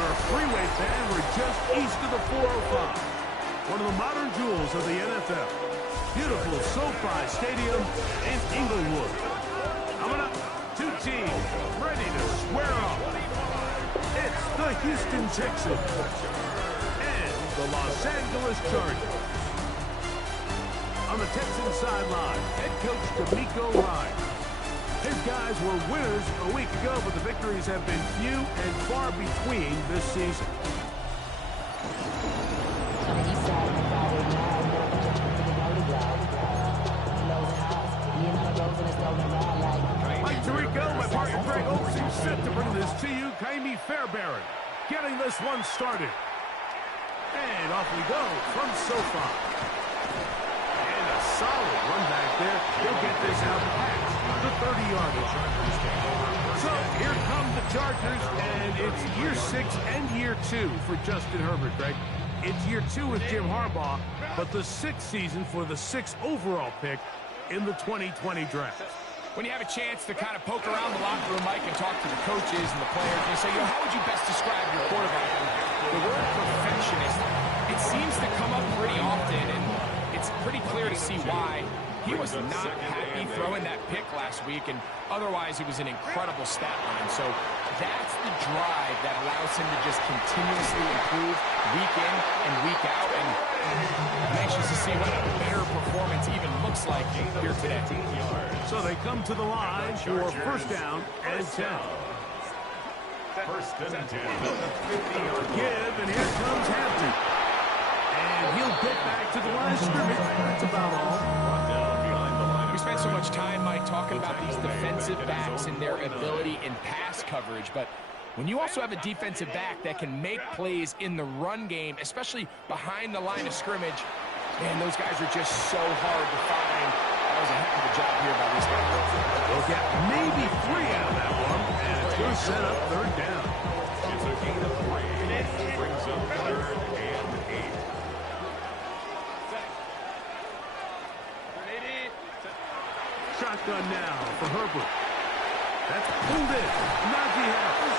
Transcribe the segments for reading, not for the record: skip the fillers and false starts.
you're a freeway fan, we're just east of the 405. One of the modern jewels of the NFL. Beautiful SoFi Stadium in Inglewood. Coming up, two teams ready to square off. It's the Houston Texans and the Los Angeles Chargers. On the Texans sideline, head coach DeMeco Ryans. His guys were winners a week ago, but the victories have been few and far between this season. Mike Tirico, my partner Greg Olsen, set to bring this to you. Ka'imi Fairbairn getting this one started. And off we go from SoFi. And a solid run back there. He'll get this out past the 30-yard line. So here come the Chargers, and it's year 6 and year 2 for Justin Herbert, Greg. It's year 2 with Jim Harbaugh, but the 6th season for the 6th overall pick in the 2020 draft. When you have a chance to kind of poke around the locker room, Mike, and talk to the coaches and the players, and you say, how would you best describe your quarterback? The word perfectionist, it seems to come up pretty often, and it's pretty clear to see why. He was not happy throwing that pick last week, and otherwise it was an incredible stat line. So that's the drive that allows him to just continuously improve week in and week out, and I'm anxious to see what a better performance even looks like here today. So they come to the line for first down and 10. First and 10. Give, and here comes Hampton. And he'll get back to the line of scrimmage. That's about all. We spent so much time, Mike, talking about these defensive backs and their ability in pass coverage, but when you also have a defensive back that can make plays in the run game, especially behind the line of scrimmage, man, those guys are just so hard to find. That was a heck of a job here by these guys. They'll get maybe 3 out of that one, and it's going to set up third down. It's a gain of 3. Brings up third and 8. Shotgun now for Herbert. That's pulled in. Najee Harris.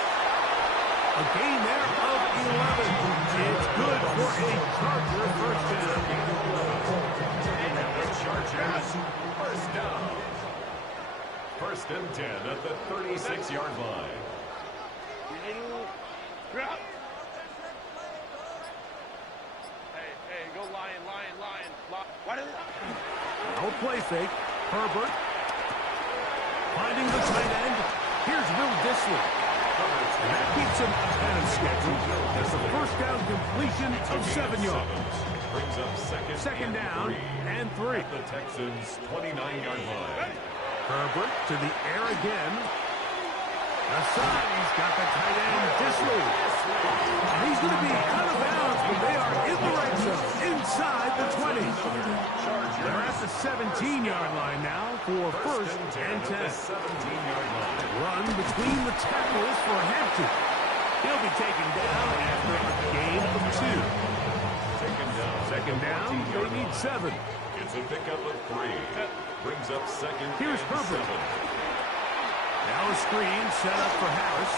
A gain there of 11. It's good for a Charger first down. Chargers first down. First and 10 at the 36-yard line. Hey, go lion. No play fake. Herbert finding the tight end. Here's Will Dissly. And that keeps him ahead of schedule. That's the first down completion of 7 yards. Brings up second down and 3. At the Texans' 29-yard line. Herbert to the air again. Aside, he's got the tight end, Dissly. He's going to be out of bounds, but they are in the red zone, inside the 20. They're at the 17-yard line now for first and 10. Run between the tackles for Hampton. He'll be taken down after a gain of 2. Second down, they need 7. It's a pickup of 3. Brings up second. Here's Herbert. Now a screen set up for Harris.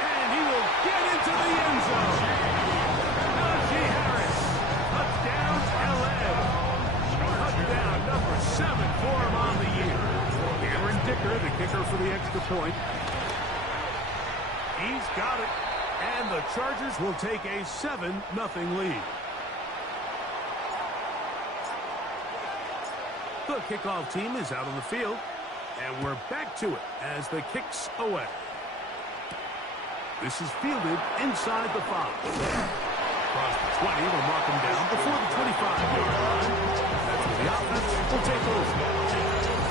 And he will get into the end zone. Najee Harris. Touchdown, LA. Touchdown number 7 for him on the year. Cameron Dicker, the kicker for the extra point. He's got it. And the Chargers will take a 7-0 lead. The kickoff team is out on the field. And we're back to it as the kick's away. This is fielded inside the 5. Across the 20, they'll mark him down before the 25-yard line. That's where the offense will take over.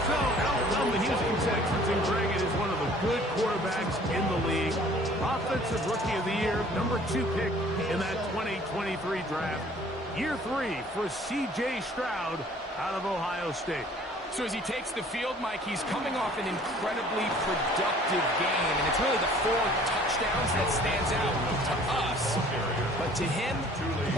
So, out come the Houston Texans, and Greg is one of the good quarterbacks in the league. Offensive Rookie of the Year, number 2 pick in that 2023 draft. Year 3 for C.J. Stroud out of Ohio State. So as he takes the field, Mike, he's coming off an incredibly productive game, and it's really the 4 touchdowns that stands out to us. But to him,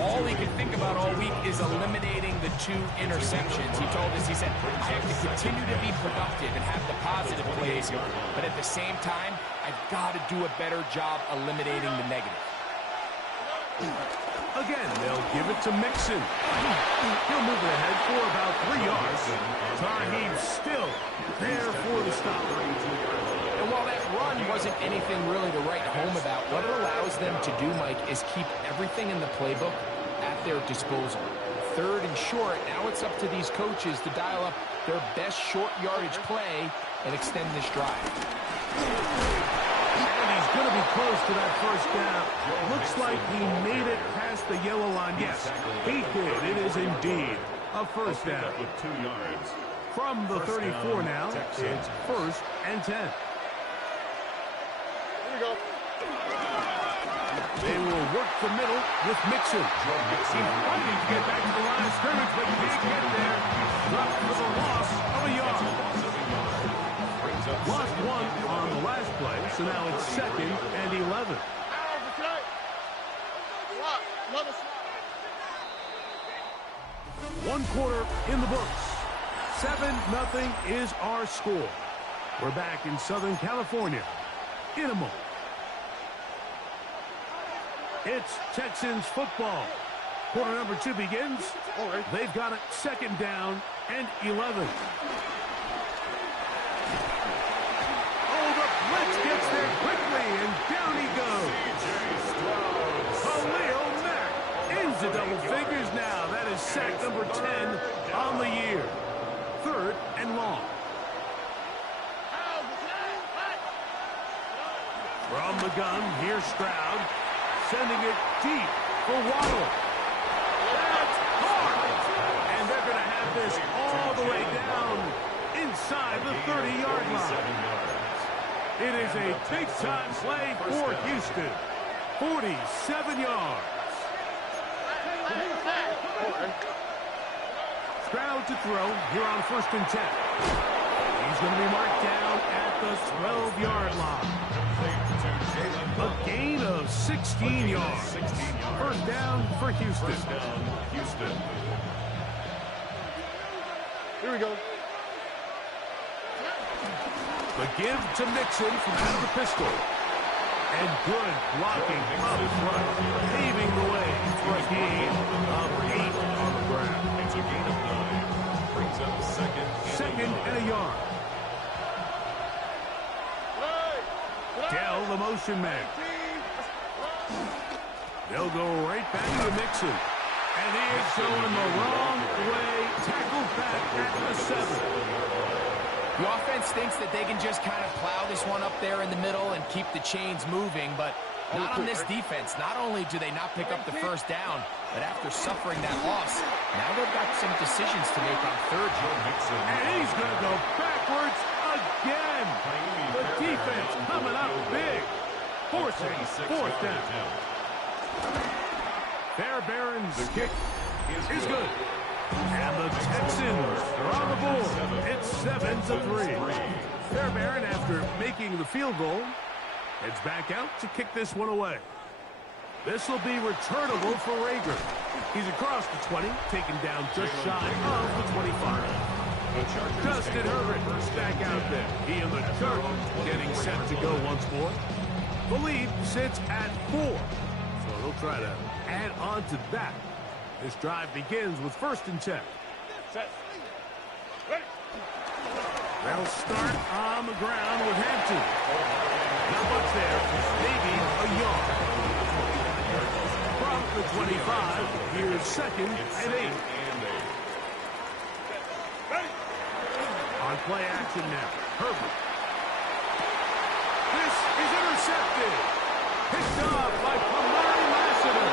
all he could think about all week is eliminating the 2 interceptions. He told us, he said, I have to continue to be productive and have the positive plays, but at the same time, I've got to do a better job eliminating the negative. Again, they'll give it to Mixon. He'll move it ahead for about 3 yards. Tarheeb still there for the stop. And while that run wasn't anything really to write home about, what it allows them to do, Mike, is keep everything in the playbook at their disposal. 3rd and short, now it's up to these coaches to dial up their best short yardage play and extend this drive. And he's going to be close to that first down. Looks like he made it past the yellow line. Yes, he did. It is indeed a first down. With 2 yards. From the 34 now, it's 1st and 10. They will work the middle with Mixon. He's fighting to get back to the line of scrimmage, but can't get there. Dropped for the loss of a yard. Lost 1 on the last play, so now it's 2nd and 11. 1 quarter in the books. 7-0 is our score. We're back in Southern California in a moment. It's Texans football. Quarter number 2 begins. They've got it 2nd down and 11. Oh, the blitz gets there quickly, and down he goes. Khalil Mack into double figures now. That is sack number 10 on the year. 3rd and long. From the gun, here's Stroud. Sending it deep for Waddle. That's hard. And they're going to have this all the way down inside the 30-yard line. It is a big-time play for Houston. 47 yards. Stroud to throw here on 1st and 10. He's going to be marked down at the 12-yard line. A gain of 16 yards. 1st down for Houston. Here we go. The give to Mixon from out of the pistol. And good blocking up front, paving the way for a gain of 8 on the ground. It's a gain of 9. Brings up 2nd and a yard. Dell, the motion man. They'll go right back to Mixon. And he is going the wrong way. Tackled back at the 7. The offense thinks that they can just kind of plow this one up there in the middle and keep the chains moving, but not on this defense. Not only do they not pick up the 1st down, but after suffering that loss, now they've got some decisions to make on 3rd down. And he's going to go backwards again. The defense coming up big. Forcing 4th down. Fairbairn's kick is good. And the Texans are on the board. It's 7-3. Fairbairn, after making the field goal, heads back out to kick this one away. This will be returnable for Rager. He's across the 20, taken down just shy of the 25. Justin Herbert back out there. He and the Chargers getting set to go once more. The lead sits at 4. So they'll try to add on to that. This drive begins with 1st and 10. They'll start on the ground with Hampton. Not much there, maybe a yard. From the 25, here's 2nd and 8. On play action now, Herbert. This is intercepted. Picked off by Kamari Lassiter.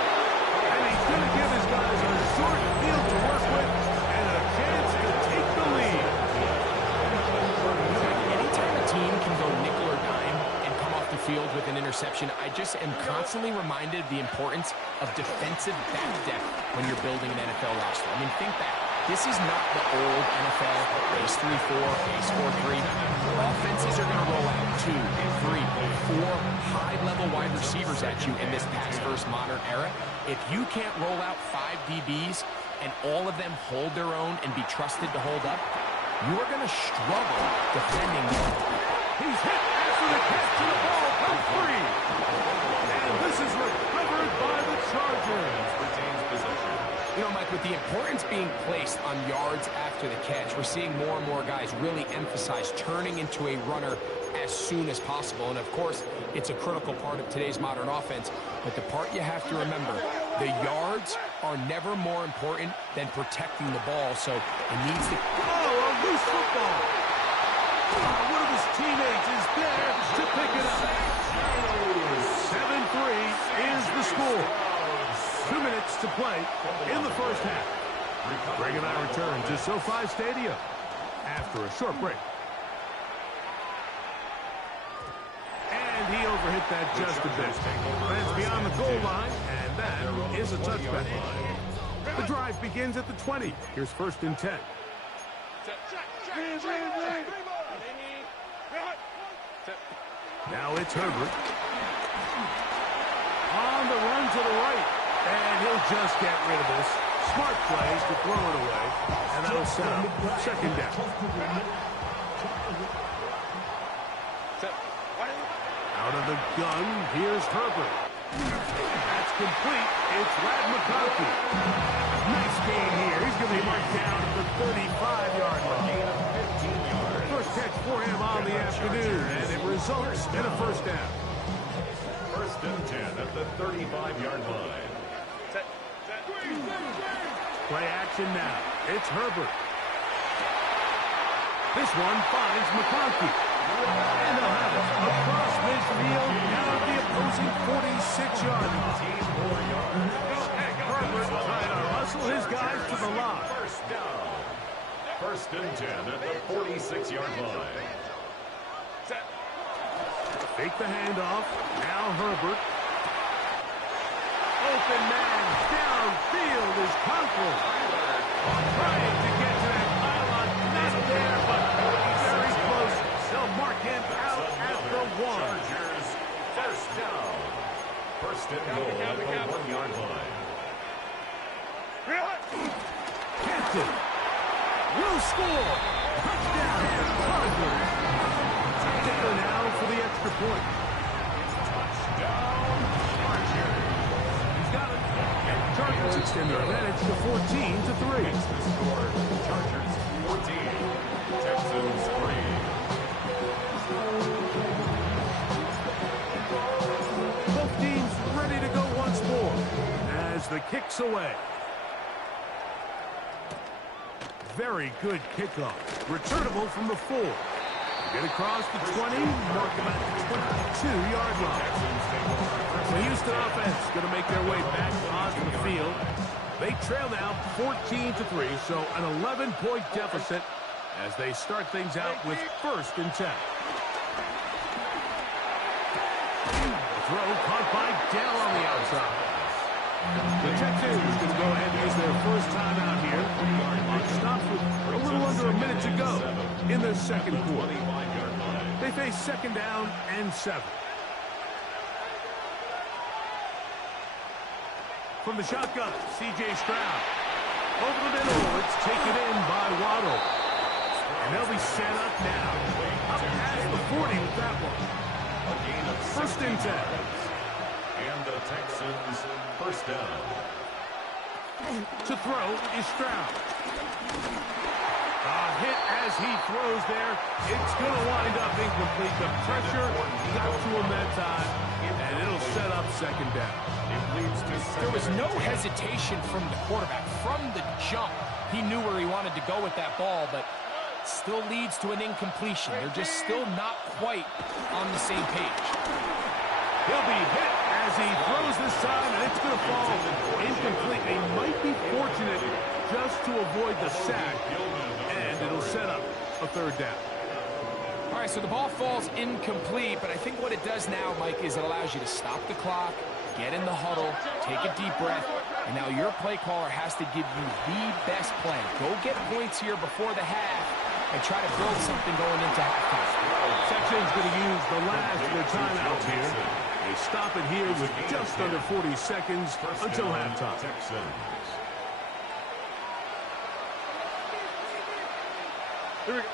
And he's going to give his guys a short field to work with and a chance to take the lead. Anytime a team can go nickel or dime and come off the field with an interception, I just am constantly reminded of the importance of defensive back depth when you're building an NFL roster. I mean, think back. This is not the old NFL base 3-4, base 4-3. Offenses are going to roll out 2, 3, 4 high-level wide receivers at you in this pass-first modern era. If you can't roll out 5 DBs and all of them hold their own and be trusted to hold up, you are going to struggle defending them. He's hit at the the catch and the ball comes free. And this is recovered by the Chargers. Retains possession. You know, Mike, with the importance being placed on yards after the catch, we're seeing more and more guys really emphasize turning into a runner as soon as possible. And, of course, it's a critical part of today's modern offense. But the part you have to remember, the yards are never more important than protecting the ball. So it needs to... Oh, a loose football. One of his teammates is there to pick it up. 7-3 is the score. 2 minutes to play in the first half. Greg and I return to SoFi Stadium after a short break. And he overhit that just a bit. That's beyond the goal line, and that is a touchback. The drive begins at the 20. Here's 1st and 10. Now it's Herbert. On the run to the right. And he'll just get rid of this. Smart plays to throw it away. And that'll set up 2nd down. Out of the gun, here's Herbert. That's complete. It's Ladd McConkey. Nice gain here. He's going to be marked down at the 35-yard line. First catch for him on the afternoon, and it results in a 1st down. 1st and 10 at the 35-yard line. Play action now. It's Herbert. This one finds McConkey. And they'll have it across midfield down at the opposing 46-yard line. Herbert trying to hustle his guys to the line. 1st down. 1st and 10 at the 46-yard line. Fake the handoff. Now Herbert. Open man downfield is Conklin. Trying to get to that pylon. Not there, but very close. They'll mark him out at the 1. Chargers, 1st down. 1st and goal at the 1-yard line. Captain will score. Touchdown, Chargers. Kicker now for the extra point. Touchdown, Chargers. He's got it. And the Chargers extend their advantage to 14-3. It's the score. Chargers 14. Texans 3. Both teams ready to go once more as the kick's away. Very good kickoff. Returnable from the 4. Get across the 20, mark him at the 22-yard line. The Houston offense going to make their way back onto the field. They trail now 14-3, so an 11-point deficit as they start things out with 1st and 10. Throw caught by Dell on the outside. The Texans going to go ahead and use their first time out here. Clock stops with a little under a minute to go in the 2nd quarter. They face 2nd down and 7. From the shotgun, C.J. Stroud. Over the middle, it's taken in by Waddle. And they'll be set up now. Up past the 40 with that one. 1st and 10. And the Texans 1st down. To throw is Stroud. A hit as he throws there. It's going to wind up incomplete. The pressure got to him that time, and it'll set up 2nd down. It leads to There was no hesitation from the quarterback. From the jump, he knew where he wanted to go with that ball, but still leads to an incompletion. They're just still not quite on the same page. He'll be hit as he throws this time, and it's going to fall incomplete. They might be fortunate just to avoid the sack, and it'll set up a 3rd down. All right, so the ball falls incomplete, but I think what it does now, Mike, is it allows you to stop the clock, get in the huddle, take a deep breath, and now your play caller has to give you the best play. Go get points here before the half and try to build something going into halftime. Texans going to use the last of their timeouts here. They stop it here with just under 40 seconds until halftime. Here we go.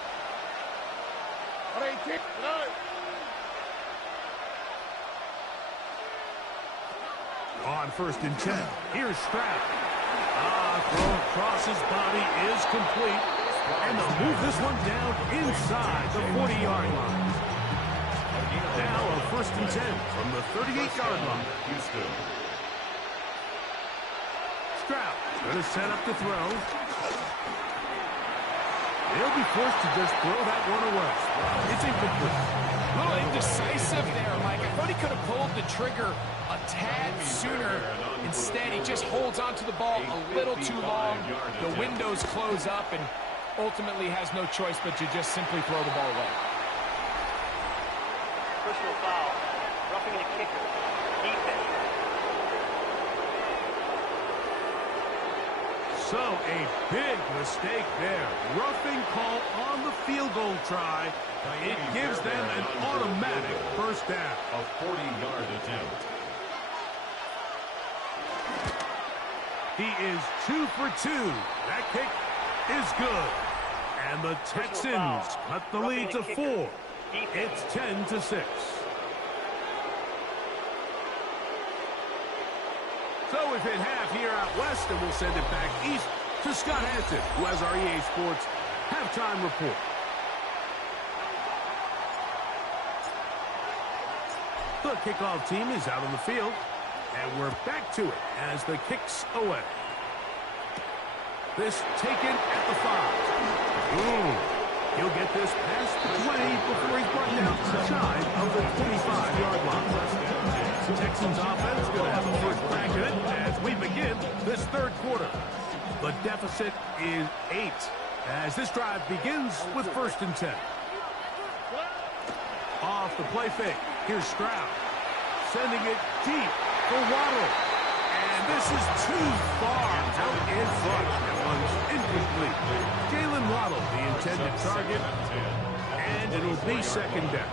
On 1st and 10. Here's Stroud. Throw across his body is complete. And they'll move this one down inside the 40-yard line. Now a 1st and 10 from the 38-yard line. Houston. Stroud going to set up the throw. They'll be forced to just throw that one away. It's incomplete. A little indecisive there, Mike. I thought he could have pulled the trigger a tad sooner. Instead, he just holds onto the ball a little too long. The windows close up and ultimately has no choice but to just simply throw the ball away. Personal foul. Roughing the kicker. Defense. So a big mistake there. Roughing call on the field goal try. It gives them an automatic first down. A 40-yard attempt. He is 2 for 2. That kick is good. And the Texans cut the lead to 4. It's 10-6. So we've hit half here out west, and we'll send it back east to Scott Hanson, who has our EA Sports halftime report. The kickoff team is out on the field, and we're back to it as the kick's away. This taken at the 5. He'll get this past the 20 before he's brought down shy of the 25-yard line. Texans offense going to have a first crack at it as we begin this third quarter. The deficit is 8 as this drive begins with 1st and 10. Off the play fake. Here's Stroud. Sending it deep for Waddle. And this is too far out in front. That one's incomplete. Jalen Waddle, the intended target. And it'll be 2nd down.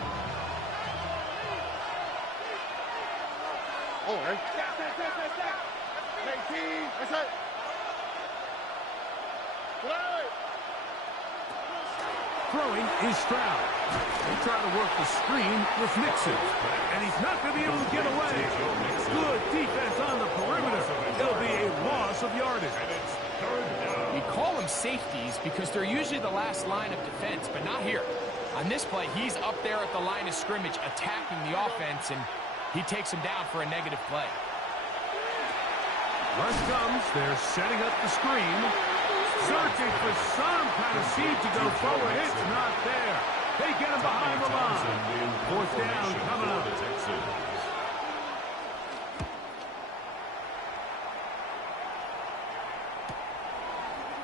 Throwing is Stroud. They try to work the screen with Mixon, and he's not going to be able to get away. Good defense on the perimeter. It'll be a loss of yardage. We call them safeties because they're usually the last line of defense, but not here. On this play, he's up there at the line of scrimmage attacking the offense, and he takes him down for a negative play. Rush comes. They're setting up the screen. Searching for some kind of seed to go forward. It's not there. They get him behind the line. 4th down coming up.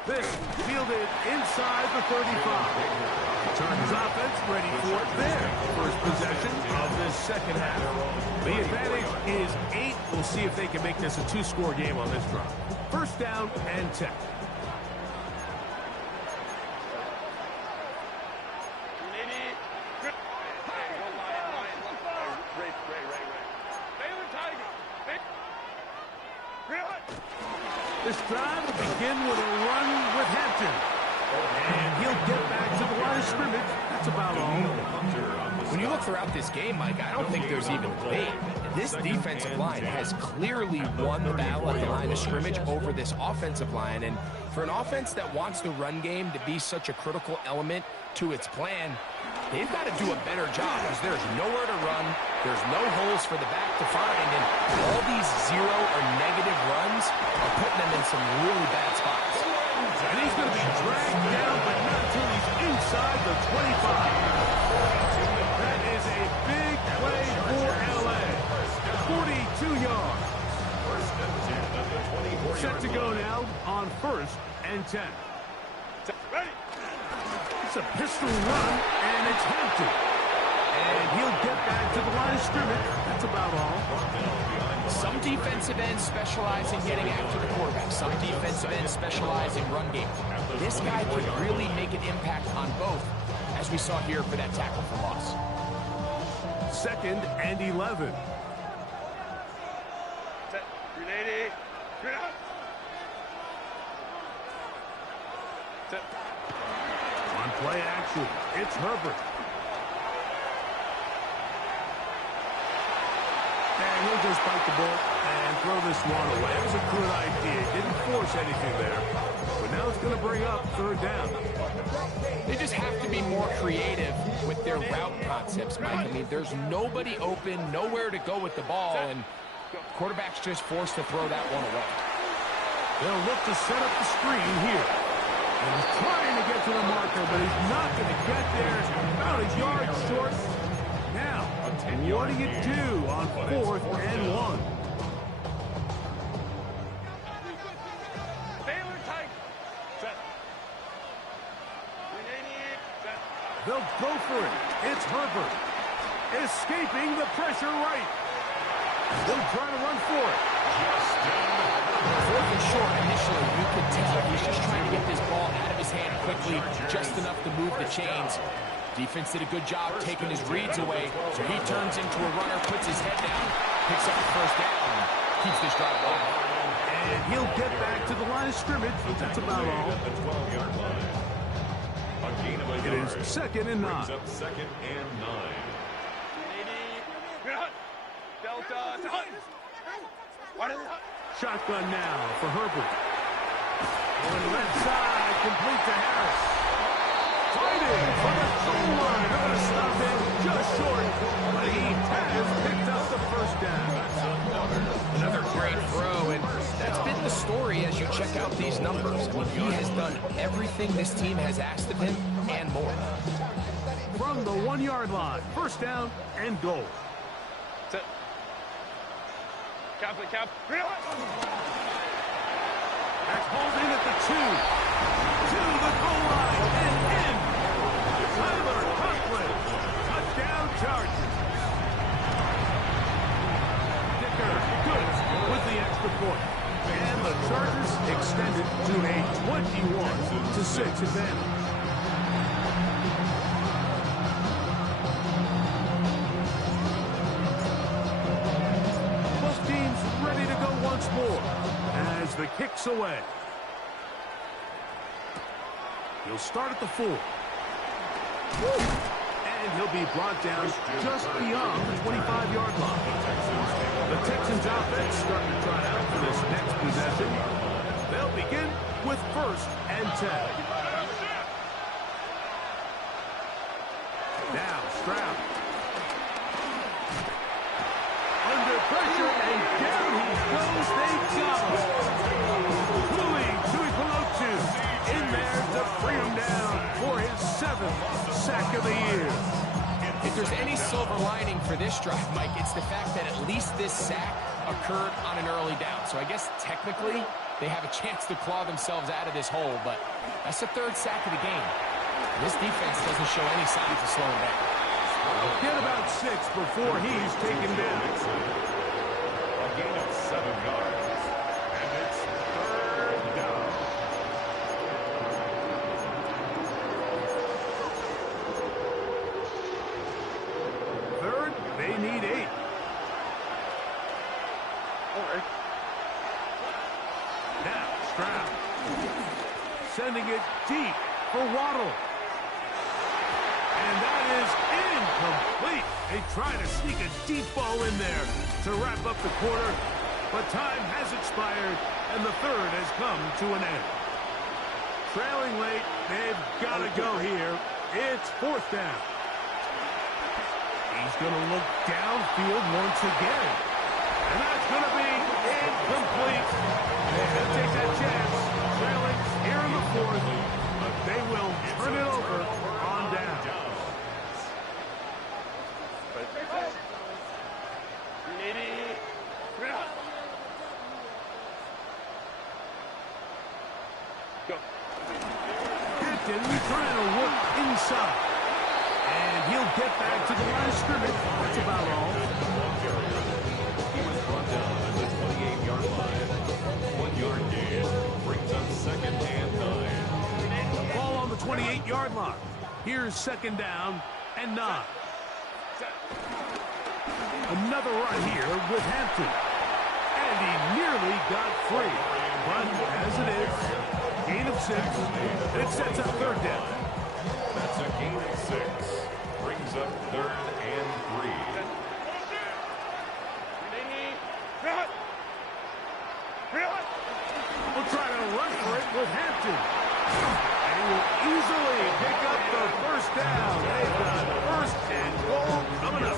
This fielded inside the 35. Chargers offense ready for their first possession of this second half. The advantage is 8. We'll see if they can make this a 2-score game on this drive. 1st down and 10. This drive will begin with a run with Hampton. And he'll get back to the line of scrimmage. That's about all. When you look throughout this game, Mike, I don't think there's even debate. This defensive line has clearly won the battle at the line of scrimmage over this offensive line. And for an offense that wants the run game to be such a critical element to its plan, they've got to do a better job because there's nowhere to run. There's no holes for the back to find. And all these 0 or negative runs are putting them in some really bad spots. And he's going to be dragged down, but not until he's inside the 25. That is a big play for L.A. 42 yards. Set to go now on 1st and 10. It's a pistol run, and it's Hampton. And he'll get back to the line of scrimmage. That's about all. Some defensive ends specialize in getting after the quarterback. Some defensive ends specialize in run game. This guy can really make an impact on both, as we saw here for that tackle for loss. 2nd and 11. On play action, it's Herbert. And he'll just bite the ball and throw this one away. It was a good idea. Didn't force anything there. But now it's going to bring up third down. They just have to be more creative with their route concepts, Mike. I mean, there's nobody open, nowhere to go with the ball, and quarterback's just forced to throw that one away. They'll look to set up the screen here. And he's trying to get to the marker, but he's not going to get there. About a yard short. Now, what do you do on 4th and 1? They'll go for it. It's Herbert. Escaping the pressure right. They'll try to run for it. 4th and short, initially, you could tell he's just trying to get this ball out of his hand quickly, just enough to move the chains. Defense did a good job taking his reads away, so he turns into a runner, puts his head down, picks up the first down, and keeps this drive alive. And he'll get back to the line of scrimmage. That's about all. It is 2nd and 9. Second and 9. Shotgun now for Herbert. Going left side, complete to Harris. Fighting for the goal line. They're going to stop him just short, but he has picked up the first down. Another great throw, and that's been the story as you check out these numbers. I mean, he has done everything this team has asked of him and more. From the 1-yard line, first down and goal. Cap. That's pulled in at the 2. To the goal line and in. Tyler Conklin. Touchdown Chargers. Dicker good with the extra point. And the Chargers extended to a 21-6 advantage. Both teams ready to go once more as the kick's away. He'll start at the 4. And he'll be brought down just beyond the 25-yard line. The Texans offense starting to try out for this next possession. They'll begin with 1st and 10. Now Stroud. Under pressure and down he goes. They got him. Louis Tuipulotu in there to bring him down for his 7th sack of the year. If there's any silver lining for this drive, Mike, it's the fact that at least this sack occurred on an early down. So I guess technically they have a chance to claw themselves out of this hole, but that's the 3rd sack of the game. This defense doesn't show any signs of slowing down. Get about 6 before he's taken down. A gain of 7 yards. And it's 3rd down. Third, they need 8. Now Stroud. Sending it deep for Waddle. And that is incomplete. They try to sneak a deep ball in there to wrap up the quarter, but time has expired, and the 3rd has come to an end. Trailing late, they've got to go here. It's 4th down. He's going to look downfield once again. And that's going to be incomplete. They have to take that chance. Trailing here in the 4th, but they will turn it over on down. Hampton trying to work inside. And he'll get back to the line of scrimmage. That's about all. He was brought down at the 28-yard line. 1-yard gain brings up 2nd and 9. Ball on the 28-yard line. Here's 2nd down and 9. Another run here with Hampton. And he nearly got free. But as it is, gain of 6. And it sets up 3rd down. That's a gain of 6. Brings up 3rd and 3. for it with Hampton. And he will easily pick up the first down. They've got first and goal coming up.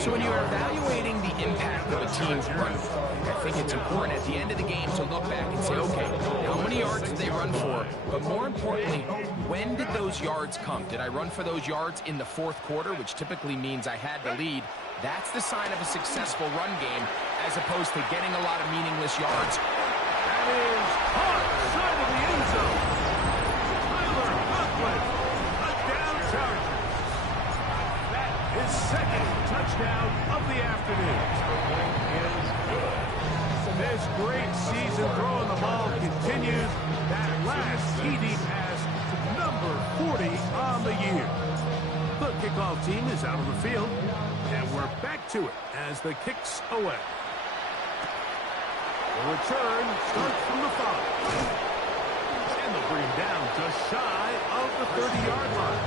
So when you're evaluating the impact of a team's run, I think it's important at the end of the game to look back and say, okay, how many yards did they run for? But more importantly, when did those yards come? Did I run for those yards in the fourth quarter, which typically means I had the lead? That's the sign of a successful run game, as opposed to getting a lot of meaningless yards. That is caught side of the end zone. Tyler Conklin, touchdown Chargers. That is second touchdown of the afternoon. This great season throwing the ball continues. That last TD pass to number 40 on the year. The kickoff team is out on the field, and we're back to it as the kicks away. The return starts from the 5. And they'll bring him down just shy of the 30-yard line.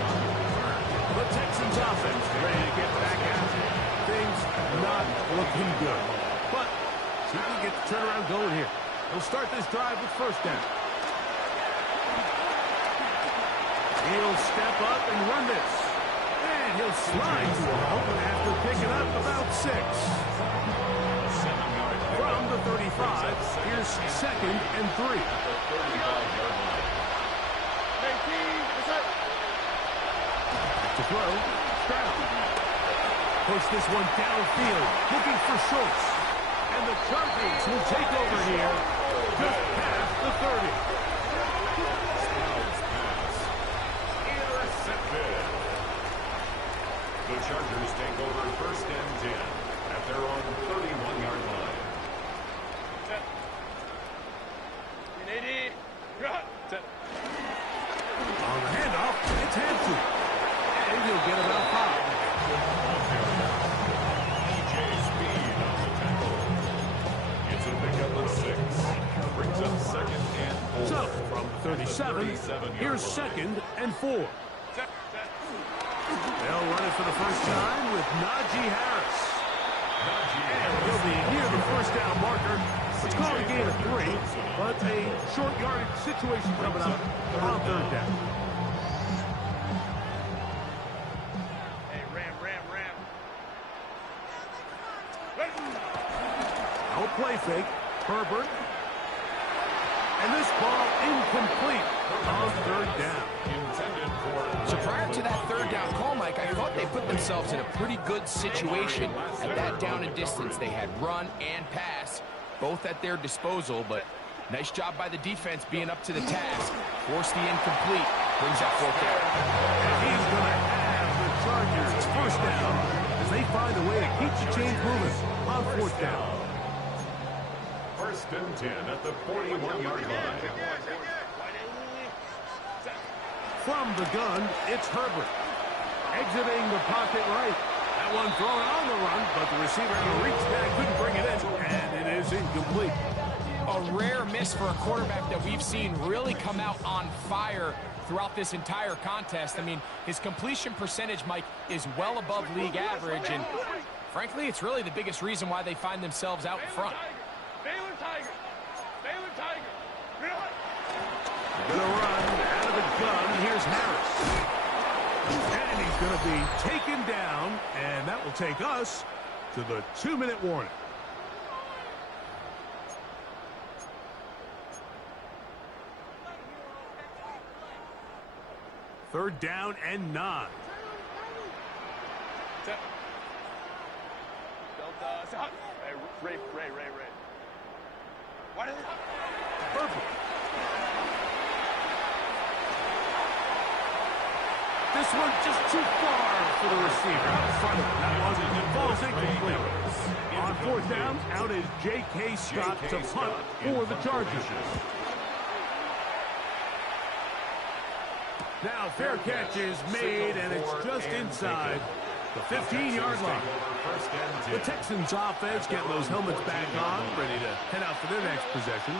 The Texans offense ready to get back at it. Things not looking good. But see if we get the turnaround going here. They'll start this drive with first down. He'll step up and run this. And he'll slide to a home after picking up about 6. From the 35, here's second and 3. To throw, Stroud. Push this one downfield, looking for Schultz. And the Chargers will take over here just past the 30. The Chargers take over first and 10 at their own 31-yard line. On the handoff, it's Hampton. And he'll get about 5. EJ Speed on the tackle. It's a pickup of 6. Brings up second and 4. So, from 37, here's second and 4. They'll run it for the first time with Najee Harris. And he'll be near the first down marker. It's called a gain of 3, but a short yardage situation coming up on third down. Hey, Ram. No play fake. Herbert. And this ball incomplete on third down. So prior to that third down call, Mike, I thought they put themselves in a pretty good situation at that down and distance. They had run and pass, both at their disposal, but nice job by the defense being up to the task. Force the incomplete, brings that fourth down. And he's going to have the Chargers first down as they find a way to keep the chains moving on fourth down. First and 10 at the 41-yard line. From the gun, it's Herbert. Exiting the pocket right. That one thrown on the run, but the receiver had to reach that, couldn't bring it in, and it is incomplete. A rare miss for a quarterback that we've seen really come out on fire throughout this entire contest. I mean, his completion percentage, Mike, is well above league average, and frankly, it's really the biggest reason why they find themselves out in front. Baylor Tiger. Gonna run out of the gun. Here's Harris. And he's going to be taken down, and that will take us to the 2-minute warning. Third down and 9. Ray. What is it? Perfect. This one just too far for the receiver. Out in front of him. That one falls incomplete. On fourth down, out is J.K. Scott to punt for the Chargers. Now, fair catch is made, and it's just inside the 15-yard line. The Texans offense getting those helmets back on, ready to head out for their next possession.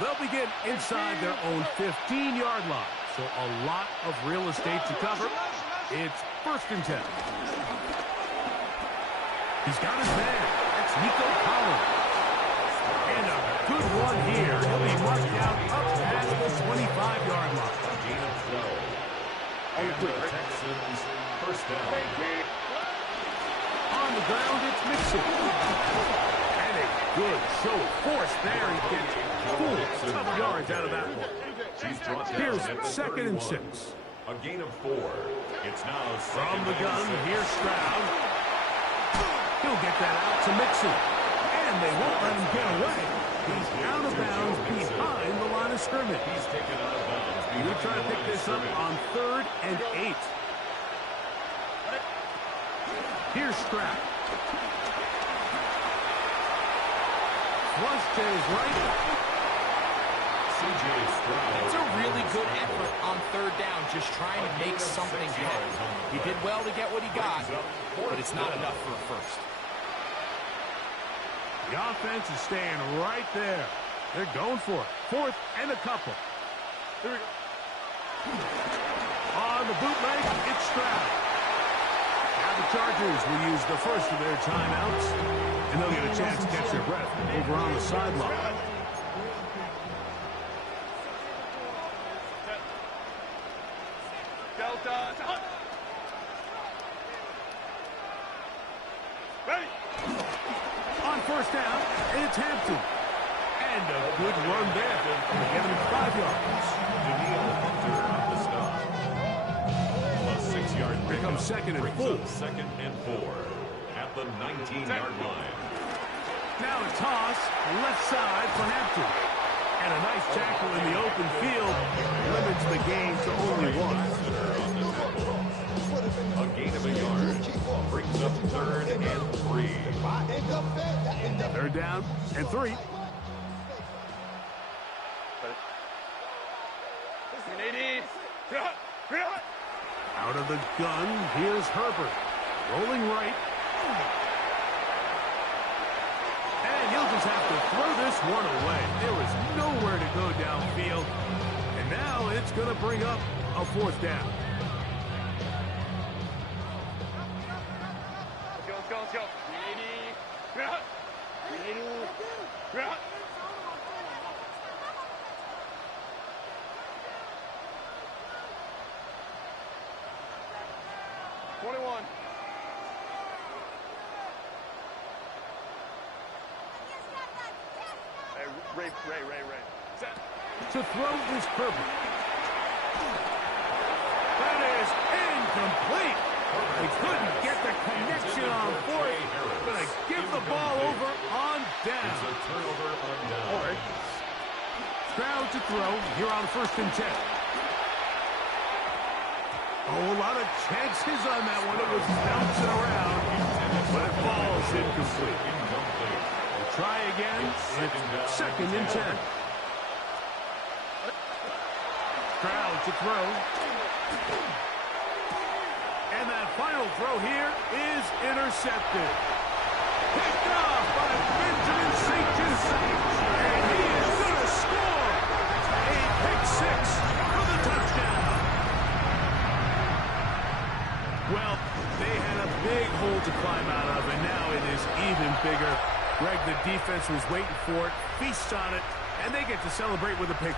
They'll begin inside their own 15-yard line. So a lot of real estate to cover. It's first and 10. He's got his man. That's Nico Collins. And a Good one here. He'll be marked down up past the 25-yard line. Gain of 12. And the Texans first down. On the ground, it's Mixon. And a good show of force there. He gets full tough yards out of that one. She's brought down Here's at the 2nd and 6. 31. A gain of 4. It's now From the gun, 2nd and 6. here's Stroud. He'll get that out to Mixon. And they won't let him get away. He's out of bounds behind the line of scrimmage. He's taken out of bounds. We'll try to pick this up on 3rd and 8. Here's Stroud. Flush to his right. C.J. Stroud. It's a really good effort on 3rd down, just trying to make something happen. He did well to get what he got, but it's not enough for a first. The offense is staying right there. They're going for it. 4th and a couple. Here we go. On the bootleg, it's Stroud. Now the Chargers will use the first of their timeouts, and they'll get a chance to catch their breath over on the sideline. On 1st down, it's Hampton. And a good run there. Giving him 5 yards. Danielle Hunter on the stop. A 6-yard Here comes 2nd and 4. 2nd and 4 at the 19-yard line. Now a toss, left side for Hampton. And a nice tackle in the open field limits the gain to only 1. A gain of a yard brings up 3rd and 3. 3rd down and 3. Out of the gun, here's Herbert. Rolling right. And he'll just have to throw this one away. There was nowhere to go downfield. And now it's going to bring up a 4th down. Let's go. 21. Hey, Ray. Set. To throw is Herbert. That is incomplete. They couldn't get the connection on 4th. Gonna give the ball over on down. It's a turnover on down. Stroud to throw here on 1st and 10. Oh, a lot of chances on that one. It was bouncing around, but it falls incomplete. We'll try again. It's 2nd and 10. Stroud to throw. And that final throw here is intercepted. Picked off by Benjamin St. Just. And he is going to score. A pick 6 for the touchdown. Well, they had a big hole to climb out of, and now it is even bigger. Greg, the defense was waiting for it, feasts on it, and they get to celebrate with a pick.